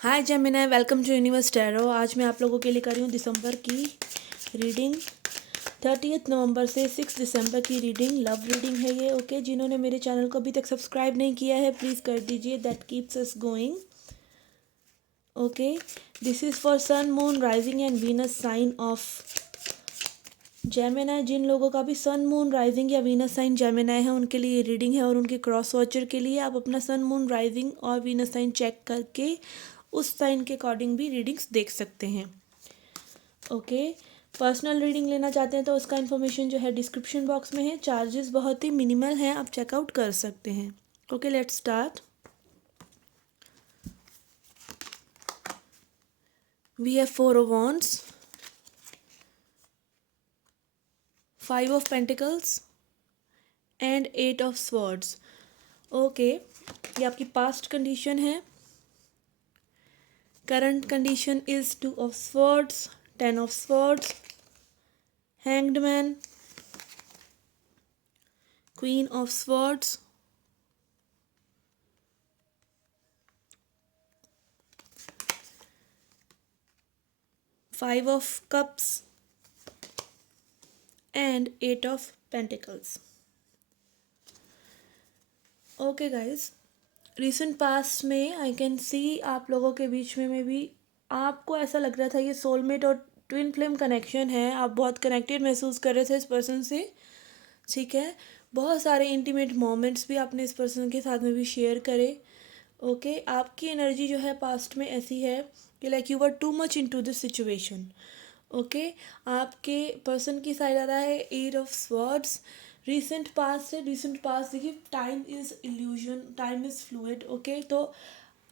Hi Gemini, welcome to universe tarot. आज मैं आप लोगों के लिए कर रही हूँ दिसंबर की रीडिंग। 30 नवंबर से 6 दिसंबर की रीडिंग, लव रीडिंग है ये। ओके, जिन्होंने मेरे चैनल को अभी तक सब्सक्राइब नहीं किया है प्लीज़ कर दीजिए, that keeps us going. Okay, this is for sun, moon, rising and Venus sign of Gemini. जिन लोगों का भी सन, मून, राइजिंग या वीनस साइन जेमिनी है उनके लिए ये रीडिंग है। और उनके क्रॉस वॉचर के लिए आप अपना सन, मून, राइजिंग और वीनस साइन चेक करके उस साइन के अकॉर्डिंग भी रीडिंग्स देख सकते हैं। ओके, पर्सनल रीडिंग लेना चाहते हैं तो उसका इन्फॉर्मेशन जो है डिस्क्रिप्शन बॉक्स में है। चार्जेस बहुत ही मिनिमल हैं, आप चेकआउट कर सकते हैं। Okay, let's start. We have 4 of wands, 5 of pentacles and 8 of swords. Okay, ये आपकी पास्ट कंडीशन है। Current condition is 2 of swords, 10 of swords, hanged man, queen of swords, 5 of cups and 8 of pentacles. Okay guys, recent past में I can see आप लोगों के बीच में भी आपको ऐसा लग रहा था ये सोलमेट और ट्विन फ्लेम कनेक्शन है। आप बहुत कनेक्टेड महसूस कर रहे थे इस पर्सन से, ठीक है। बहुत सारे इंटीमेट मोमेंट्स भी आपने इस पर्सन के साथ में भी शेयर करे। ओके, आपकी एनर्जी जो है पास्ट में ऐसी है कि like you were too much into this situation. Okay, आपके पर्सन की साइड आ रहा है 8 ऑफ स्वॉर्ड्स। रिसेंट पास्ट देखिए, time is illusion, time is fluid. Okay, तो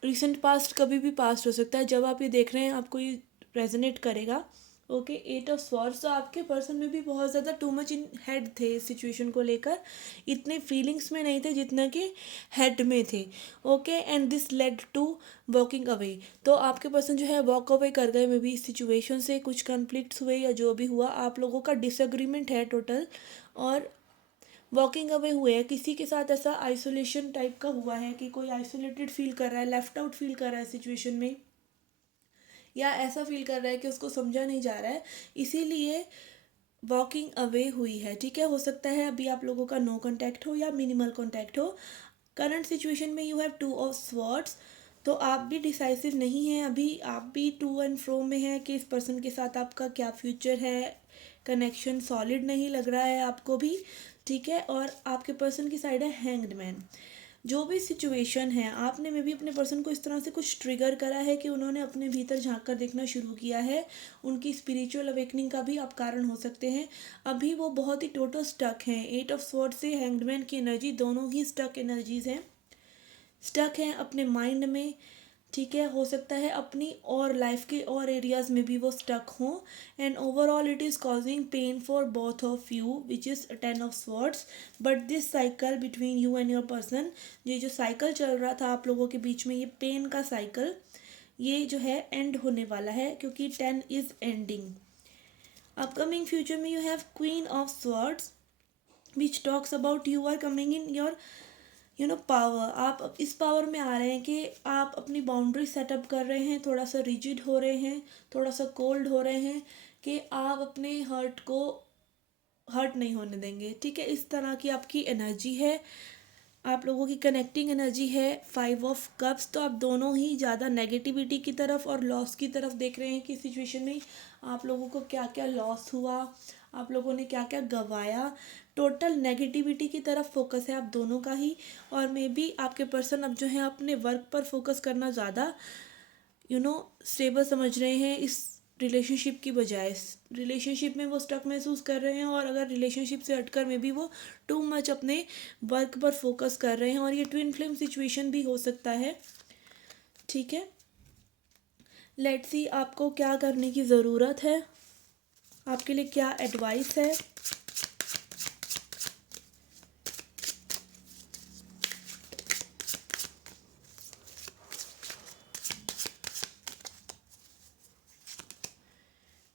रिसेंट पास्ट कभी भी पास्ट हो सकता है। जब आप ये देख रहे हैं आपको ये रेजोनेट करेगा। ओके, 8 ऑफ स्वॉर्ड्स, तो आपके पर्सन में भी बहुत ज़्यादा टू मच इन हेड थे इस सिचुएशन को लेकर। इतने फीलिंग्स में नहीं थे जितना कि हेड में थे। Okay, and this led to walking away. तो आपके पर्सन जो है वॉक अवे कर गए मे बी इस सिचुएशन से। कुछ कन्फ्लिक्ट्स हुए या जो भी हुआ, आप लोगों का डिसएग्रीमेंट है टोटल, और वॉकिंग अवे हुए हैं। किसी के साथ ऐसा आइसोलेशन टाइप का हुआ है कि कोई आइसोलेटेड फील कर रहा है, लेफ्ट आउट फील कर रहा है सिचुएशन में, या ऐसा फील कर रहा है कि उसको समझा नहीं जा रहा है, इसीलिए वॉकिंग अवे हुई है। ठीक है, हो सकता है अभी आप लोगों का नो कांटेक्ट हो या मिनिमल कांटेक्ट हो। करंट सिचुएशन में यू हैव 2 ऑफ स्वॉर्ड्स, तो आप भी डिसाइसिव नहीं हैं अभी। आप भी टू एंड फ्रो में हैं कि इस पर्सन के साथ आपका क्या फ्यूचर है। कनेक्शन सॉलिड नहीं लग रहा है आपको भी, ठीक है। और आपके पर्सन की साइड है हैंग्ड मैन। जो भी सिचुएशन है, आपने में भी अपने पर्सन को इस तरह से कुछ ट्रिगर करा है कि उन्होंने अपने भीतर झांक कर देखना शुरू किया है। उनकी स्पिरिचुअल अवेकनिंग का भी आप कारण हो सकते हैं। अभी वो बहुत ही टोटल स्टक हैं। 8 ऑफ स्वॉर्ड से हैंग्डमैन की एनर्जी, दोनों ही स्टक एनर्जीज हैं। स्टक हैं अपने माइंड में, ठीक है। हो सकता है अपनी और लाइफ के और एरियाज में भी वो स्टक हों। And overall it is causing pain for both of you, which is 10 of swords. But this cycle between you and your person, ये जो साइकिल चल रहा था आप लोगों के बीच में, ये पेन का साइकिल, ये जो है एंड होने वाला है, क्योंकि 10 इज़ एंडिंग। अपकमिंग फ्यूचर में you have queen of swords, which talks about you are coming in your power. आप अब इस पावर में आ रहे हैं कि आप अपनी बाउंड्री सेटअप कर रहे हैं, थोड़ा सा रिजिड हो रहे हैं, थोड़ा सा कोल्ड हो रहे हैं, कि आप अपने हर्ट को हर्ट नहीं होने देंगे, ठीक है। इस तरह की आपकी एनर्जी है। आप लोगों की कनेक्टिंग एनर्जी है 5 ऑफ कप्स। तो आप दोनों ही ज़्यादा नेगेटिविटी की तरफ और लॉस की तरफ देख रहे हैं कि सिचुएशन में आप लोगों को क्या क्या लॉस हुआ, आप लोगों ने क्या क्या गंवाया। टोटल नेगेटिविटी की तरफ फोकस है आप दोनों का ही। और मे बी आपके पर्सन अब जो है अपने वर्क पर फोकस करना ज़्यादा स्टेबल समझ रहे हैं इस रिलेशनशिप की बजाय। रिलेशनशिप में वो स्टक महसूस कर रहे हैं, और अगर रिलेशनशिप से हटकर में भी वो टू मच अपने वर्क पर फोकस कर रहे हैं। और ये ट्विन फ्लेम सिचुएशन भी हो सकता है, ठीक है। लेट्स सी आपको क्या करने की ज़रूरत है, आपके लिए क्या एडवाइस है।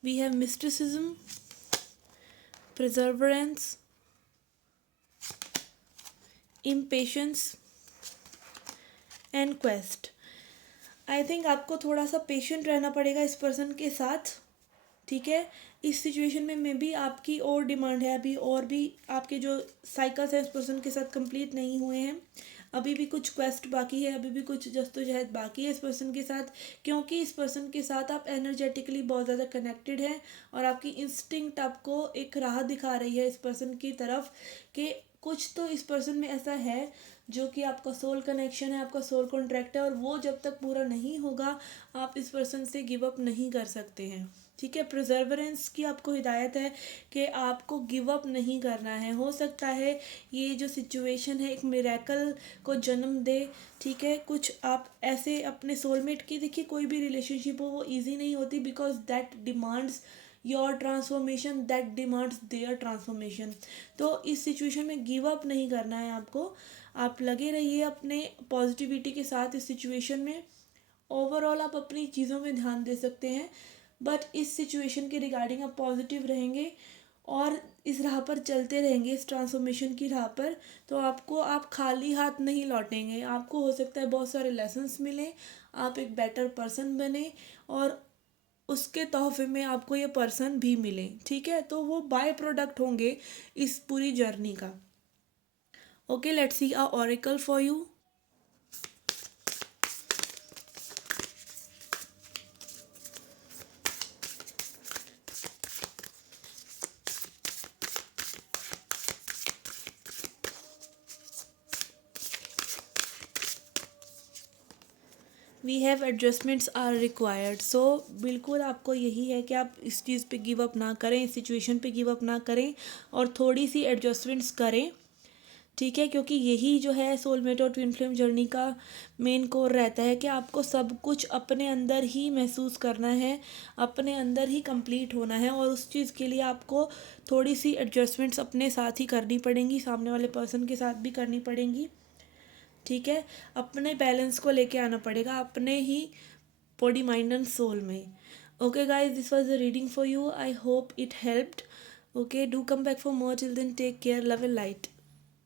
We have mysticism, perseverance, impatience, and quest. I think आपको थोड़ा सा पेशेंट रहना पड़ेगा इस पर्सन के साथ, ठीक है। इस सिचुएशन में भी आपकी और डिमांड है, अभी और भी आपके जो साइकिल्स हैं इस पर्सन के साथ कंप्लीट नहीं हुए हैं, अभी भी कुछ क्वेस्ट बाकी है, अभी भी कुछ जस्तोजहद बाकी है इस पर्सन के साथ, क्योंकि इस पर्सन के साथ आप एनर्जेटिकली बहुत ज़्यादा कनेक्टेड हैं और आपकी इंस्टिंक्ट आपको एक राह दिखा रही है इस पर्सन की तरफ कि कुछ तो इस पर्सन में ऐसा है जो कि आपका सोल कनेक्शन है, आपका सोल कॉन्ट्रैक्ट है, और वो जब तक पूरा नहीं होगा आप इस पर्सन से गिव अप नहीं कर सकते हैं, ठीक है। प्रिजर्वरेंस की आपको हिदायत है कि आपको गिव अप नहीं करना है। हो सकता है ये जो सिचुएशन है एक मिरेकल को जन्म दे, ठीक है। कुछ आप ऐसे अपने सोलमेट की, देखिए कोई भी रिलेशनशिप हो वो इजी नहीं होती, because that demands your transformation, that demands their transformation. तो इस सिचुएशन में गिव अप नहीं करना है आपको, आप लगे रहिए अपने पॉजिटिविटी के साथ इस सिचुएशन में। ओवरऑल आप अपनी चीज़ों में ध्यान दे सकते हैं, बट इस सिचुएशन के रिगार्डिंग आप पॉजिटिव रहेंगे और इस राह पर चलते रहेंगे, इस ट्रांसफॉर्मेशन की राह पर, तो आपको, आप खाली हाथ नहीं लौटेंगे। आपको हो सकता है बहुत सारे लेसन्स मिले, आप एक बेटर पर्सन बने और उसके तोहफे में आपको ये पर्सन भी मिले, ठीक है। तो वो बाय प्रोडक्ट होंगे इस पूरी जर्नी का। Okay, let's see a oracle for you. We have adjustments are required. So बिल्कुल आपको यही है कि आप इस चीज़ पे गिव अप ना करें, इस सिचुएशन पे गिव अप ना करें और थोड़ी सी एडजस्टमेंट्स करें, ठीक है। क्योंकि यही जो है सोलमेट और ट्विन फ्लेम जर्नी का मेन कोर रहता है कि आपको सब कुछ अपने अंदर ही महसूस करना है, अपने अंदर ही कंप्लीट होना है, और उस चीज़ के लिए आपको थोड़ी सी एडजस्टमेंट्स अपने साथ ही करनी पड़ेंगी, सामने वाले पर्सन के साथ भी करनी पड़ेंगी, ठीक है। अपने बैलेंस को लेके आना पड़ेगा अपने ही बॉडी माइंड एंड सोल में। Okay guys, this was the reading for you, I hope it helped. Okay, do come back for more, till then take care, love and light.